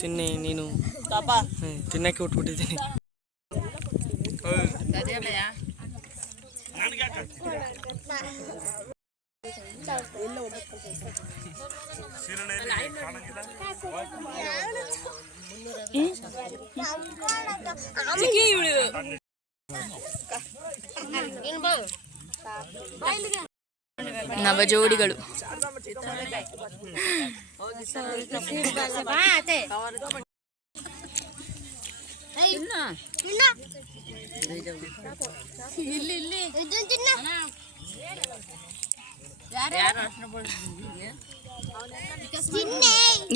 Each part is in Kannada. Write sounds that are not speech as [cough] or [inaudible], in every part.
ತಿನ್ನಿ ನೀನು ಹ್ಮ್, ತಿನ್ನಕ್ಕೆ ಉಟ್ಬಿಟ್ಟಿದ್ದೀನಿ ಚಿಕ್ಕಿ ಇವಳು ನವ ಜೋಡಿಗಳು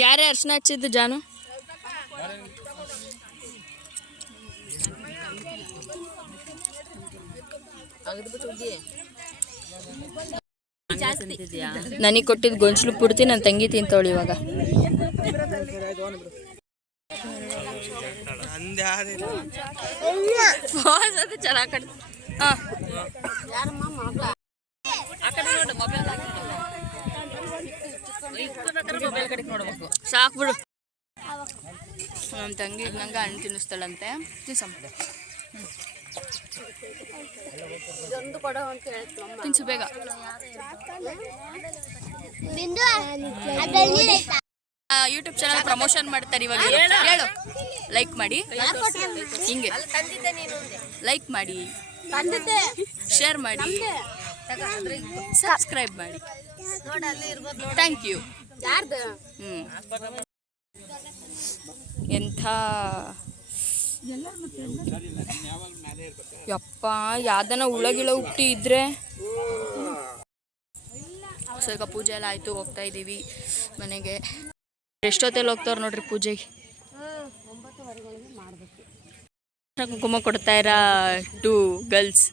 ಯಾರೇ ಅರ್ಶನ ಹಚ್ಚಿದ್ದು ಜಾನು? ನನಗೆ ಕೊಟ್ಟಿದ್ದು ಗೊಂಚಲು ಪುಡ್ತಿ ನನ್ನ ತಂಗಿ ತಿಂತವಳು ಇವಾಗ. ಚೆನ್ನಾಗಿ ಕಟ್ ಹಾಂ ಸಾಕು ಬಿಡು. ನಮ್ಮ ತಂಗಿ ನಂಗೆ ಹಣ್ಣು ತಿನ್ನಿಸ್ತಾಳಂತೆ. ತಿನ್ಸಮ್ಮ. ತಿನ್ಸು ಬೇಗ. ಯೂಟ್ಯೂಬ್ ಚಾನಲ್ ಪ್ರಮೋಷನ್ ಮಾಡ್ತಾರೆ ಇವಾಗ. ಹೇಳು ಲೈಕ್ ಮಾಡಿ. ಹಿಂಗೆ. ಲೈಕ್ ಮಾಡಿ. ಶೇರ್ ಮಾಡಿ. ಸಬ್ಸ್ಕ್ರೈಬ್ ಮಾಡಿ. ಥ್ಯಾಂಕ್ ಯು ಹ್ಞೂ ಎಂಥ ಯಪ್ಪ ಯಾವ್ದನ ಉಳಗಿಳ ಹುಟ್ಟಿ ಇದ್ರೆ? ಸ್ವಲ್ಪ ಈಗ ಪೂಜೆ ಎಲ್ಲ ಆಯಿತು ಹೋಗ್ತಾ ಇದ್ದೀವಿ ಮನೆಗೆ. ಎಷ್ಟೊತ್ತಲ್ಲಿ ಹೋಗ್ತಾರ ನೋಡ್ರಿ ಪೂಜೆಗೆ? ಕುಂಕುಮ ಕೊಡ್ತಾ ಇರ ಟು ಗರ್ಲ್ಸ್.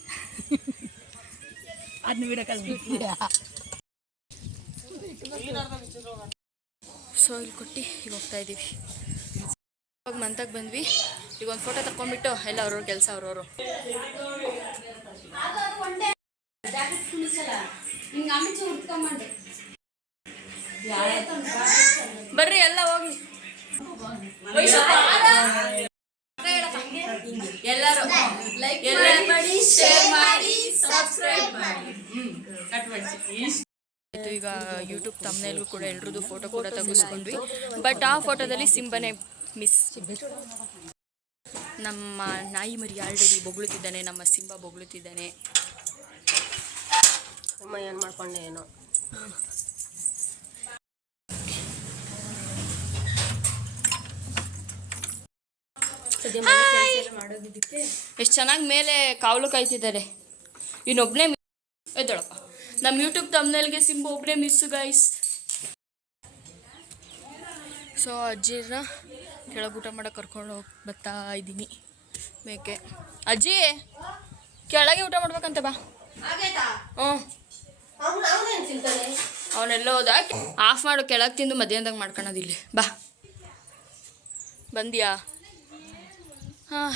ಸೊ ಇಲ್ಲಿ ಕೊಟ್ಟು ಈಗ ಹೋಗ್ತಾ ಇದ್ದೀವಿ. ಇವಾಗ ಮಂತಕ್ಕೆ ಬಂದ್ವಿ. ಈಗ ಒಂದು ಫೋಟೋ ತಕೊಂಡ್ಬಿಟ್ಟು ಎಲ್ಲ ಅವ್ರವ್ರ ಕೆಲಸ ಅವ್ರವರು. ಬರ್ರಿ, ಎಲ್ಲ ಹೋಗಿ. ಎಲ್ಲರೂ ಲೈಕ್ ಮಾಡಿ ಶೇರ್ ಮಾಡಿ. ಸಬ್ಸ್ಕ್ರೈಬ್ ಮಾಡಿ ಆಯ್ತು, ಈಗ ಯೂಟ್ಯೂಬ್ ತಮ್ಮನೇಲೂ ಕೂಡ ಎಲ್ರದ್ದು ಫೋಟೋ ಕೂಡ ತೆಗೆಸ್ಕೊಂಡ್ವಿ. ಬಟ್ ಆ ಫೋಟೋದಲ್ಲಿ ಸಿಂಬನೆ ಮಿಸ್ ನಮ್ಮ ನಾಯಿ ಮರಿ ಆಲ್ರೆಡಿ ಬೊಗಳುತ್ತಿದ್ದಾನೆ ನಮ್ಮ ಸಿಂಬ ಬೊಗಳುತ್ತಿದ್ದಾನೆ. ಅಮ್ಮ ಏನು ಮಾಡ್ಕೊಂಡೆ ಏನೋ. ಎಷ್ಟು ಚೆನ್ನಾಗಿ ಮೇಲೆ ಕಾವಲು ಕಾಯ್ತಿದ್ದಾರೆ. ಇನ್ನೊಬ್ಬನೇ ಎದ್ದೊಳಪ್ಪ ನಮ್ಮ ಯೂಟ್ಯೂಬ್ ತಮ್ಮನಲ್ಲಿಗೆ ಸಿಂಬ ಒಬ್ಬನೇ ಮಿಸ್ಸು ಗೈಸ್ ಸೊ ಅಜ್ಜಿನ ಕೆಳಗೆ ಊಟ ಮಾಡಕ್ಕೆ ಕರ್ಕೊಂಡು ಹೋಗಿ ಬರ್ತಾ ಇದ್ದೀನಿ. ಮೇಕೆ. ಅಜ್ಜಿ ಕೆಳಗೆ ಊಟ ಮಾಡ್ಬೇಕಂತ ಬಾ. ಹ್ಞೂ. ಅವನೆಲ್ಲ ಹೋದ ಆಫ್ ಮಾಡು ಕೆಳಗೆ ತಿಂದು ಮಧ್ಯಾಹ್ನದಾಗ ಮಾಡ್ಕೊಳೋದಿಲ್ಲ ಬಾ. ಬಂದಿಯಾ? ಹಾಂ.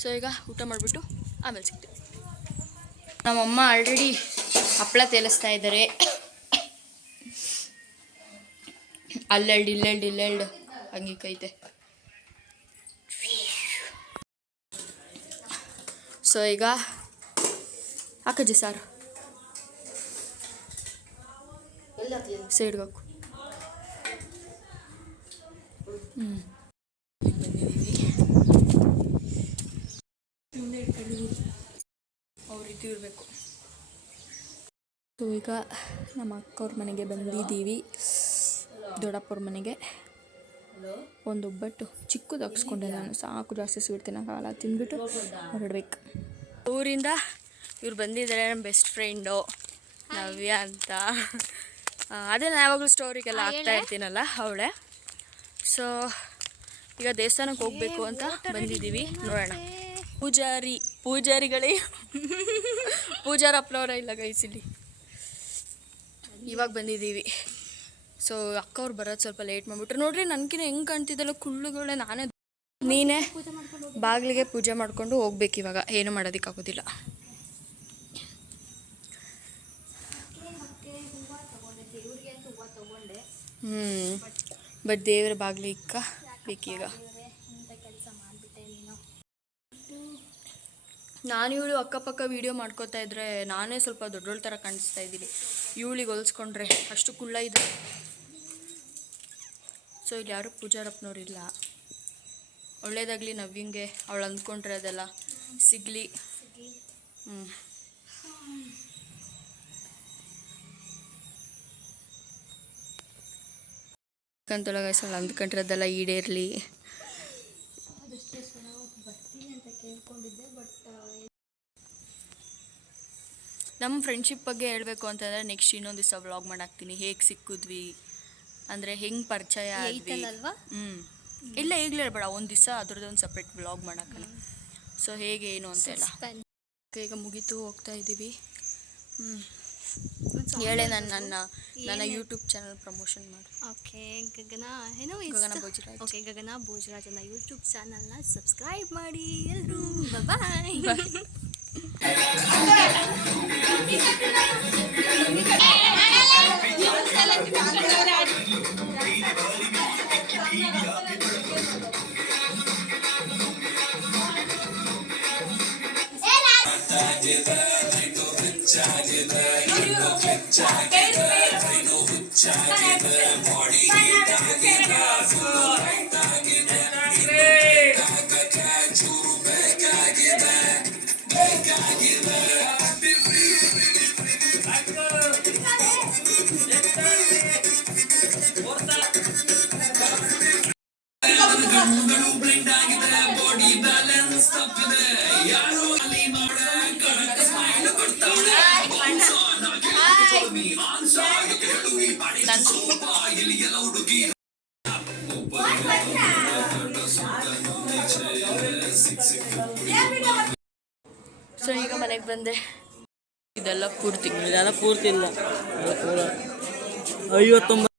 ಸೊ ಈಗ ಊಟ ಮಾಡಿಬಿಟ್ಟು ಆಮೇಲೆ ಸಿಗ್ತೀವಿ ನಮ್ಮಮ್ಮ ಆಲ್ರೆಡಿ ಹಪ್ಪಳ ತೇಲಿಸ್ತಾ ಇದ್ದಾರೆ ಅಲ್ಲೆಲ್ಡು, ಇಲ್ಲೆಲ್ಡ್ ಇಲ್ಲೆಲ್ಡ್. ಹಂಗೆ ಕೈತೆ. ಸೊ ಈಗ ಹಾಕಜ್ಜಿ ಸಾರು. ಸೈಡ್ಗೆ ಅವ್ರ ರೀತಿ ಇರಬೇಕು. ಸೊ ಈಗ ನಮ್ಮ ಅಕ್ಕವ್ರ ಮನೆಗೆ ಬಂದಿದ್ದೀವಿ. ದೊಡ್ಡಪ್ಪವ್ರ ಮನೆಗೆ ಒಂದು ಒಬ್ಬಟ್ಟು ಚಿಕ್ಕದು ಹಾಕ್ಸ್ಕೊಂಡೆ ನಾನು. ಸಾಕು ಜಾಸ್ತಿ ಸ್ವೀಟ್ ತಿನ್ನೋಕ್ಕಾಗಲ್ಲ ತಿಂದ್ಬಿಟ್ಟು ಹೊರಡ್ಬೇಕು. ಊರಿಂದ ಇವ್ರು ಬಂದಿದ್ದಾರೆ ನಮ್ಮ ಬೆಸ್ಟ್ ಫ್ರೆಂಡು ನವ್ಯ ಅಂತ. ಅದೇ ನಾನು ಯಾವಾಗಲೂ ಸ್ಟೋರಿಗೆಲ್ಲ ಹಾಕ್ತಾ ಇರ್ತೀನಲ್ಲ ಅವಳೆ. ಸೊ ಈಗ ದೇವಸ್ಥಾನಕ್ಕೆ ಹೋಗ್ಬೇಕು ಅಂತ ಬಂದಿದ್ದೀವಿ. ನೋಡೋಣ. ಪೂಜಾರಿ ಪೂಜಾರಿಗಳೇ. ಪೂಜಾರಪ್ಪನವರ ಇಲ್ಲ ಗೈಸಿಲ್ಲಿ ಇವಾಗ ಬಂದಿದ್ದೀವಿ. ಸೊ ಅಕ್ಕವ್ರು ಬರೋದು ಸ್ವಲ್ಪ ಲೇಟ್ ಮಾಡಿಬಿಟ್ರು. ನೋಡ್ರಿ ನನಗಿನ ಹೆಂಗೆ ಕಾಣ್ತಿದ್ದಲ್ಲ, ಕುಳ್ಳುಗಳೇ ನಾನೇ ನೀನೇ ಬಾಗಿಲಿಗೆ ಪೂಜೆ ಮಾಡಿಕೊಂಡು ಹೋಗ್ಬೇಕು ಇವಾಗ. ಏನು ಮಾಡೋದಕ್ಕಾಗೋದಿಲ್ಲ. ಹ್ಞೂ ಬಟ್ ದೇವರ ಬಾಗಿಲು ಇಕ್ಕ ಬೇಕೀಗ ನಾನು ಇವಳು ಅಕ್ಕಪಕ್ಕ ವಿಡಿಯೋ ಮಾಡ್ಕೋತಾ ಇದ್ರೆ ನಾನೇ ಸ್ವಲ್ಪ ದೊಡ್ಡೋಳ್ ಥರ ಕಾಣಿಸ್ತಾ ಇದ್ದೀನಿ. ಇವಳಿಗೆ ಹೊಲಿಸ್ಕೊಂಡ್ರೆ ಅಷ್ಟು ಕುಳ್ಳ ಇದೆ ಸೊ ಇಲ್ಲಿ ಯಾರು ಪೂಜಾರಪ್ಪನವ್ರಿಲ್ಲ ಒಳ್ಳೇದಾಗಲಿ ನವ್ಯಂಗೆ, ಅವಳು ಅಂದ್ಕೊಂಡ್ರೆ ಅದೆಲ್ಲ ಸಿಗಲಿ. ಹ್ಞೂ ಕಂತೊಳಗೆ ಗೈಸ್ ಅಂದ್ಕೊಂಡ್ರೆ ಅಂದ್ಕೊಂಡಿರೋದೆಲ್ಲ ಈಡೇರಲಿ. ನಮ್ಮ ಫ್ರೆಂಡ್ಶಿಪ್ ಬಗ್ಗೆ ಹೇಳಬೇಕು ಅಂತಂದರೆ ನೆಕ್ಸ್ಟ್ ಇನ್ನೊಂದು ದಿವಸ ವ್ಲಾಗ್ ಮಾಡಾಕ್ತೀನಿ. ಹೇಗೆ ಸಿಕ್ಕಿದ್ವಿ? ಅಂದರೆ ಹೆಂಗೆ ಪರಿಚಯ ಆದ್ವಿ? ಹ್ಞೂ ಇಲ್ಲ ಈಗಲೇ ಬೇಡ ಒಂದು ದಿವಸ ಅದ್ರದ್ದು ಒಂದು ಸಪ್ರೇಟ್ ಬ್ಲಾಗ್ ಮಾಡೋಕ್ಕಲ್ಲ. ಸೊ ಹೇಗೆ ಏನು ಅಂತ ಅಂತೆಲ್ಲ ಈಗ ಮುಗೀತು ಹೋಗ್ತಾ ಇದ್ದೀವಿ ಹ್ಞೂ ಹೇಳೆ ನಾನು ನನ್ನ ನನ್ನ ಯೂಟ್ಯೂಬ್ ಚಾನಲ್ ಪ್ರಮೋಷನ್ ಮಾಡು. ಓಕೆ ಗಗನ ಏನೋ ಗಗನ ಭೋಜರಾಜ್. ಓಕೆ ಗಗನ ಭೋಜರಾಜನ ಯೂಟ್ಯೂಬ್ ಚಾನಲ್ನ ಸಬ್ಸ್ಕ್ರೈಬ್ ಮಾಡಿ ಎಲ್ಲರೂ ಬಾಯ್ [laughs] ಹೆಚ್ಚಾಗಿದ ಇನ್ನು ಹೆಚ್ಚಾಗಿದ ಇನ್ನು ಹೆಚ್ಚಾಗಿದ ಇನ್ನು ಹೆಚ್ಚಾಗಿದ ಬಾಡಿ ಹೀಟ್ ಆಗಿದ ಫುಲ್ ಸೊ ಈಗ ಮನೆಗೆ ಬಂದೆ. ಇದೆಲ್ಲ ಪೂರ್ತಿ ಇದೆಲ್ಲ ಪೂರ್ತಿ ಇಲ್ಲ. ಐವತ್ತೊಂಬತ್ತು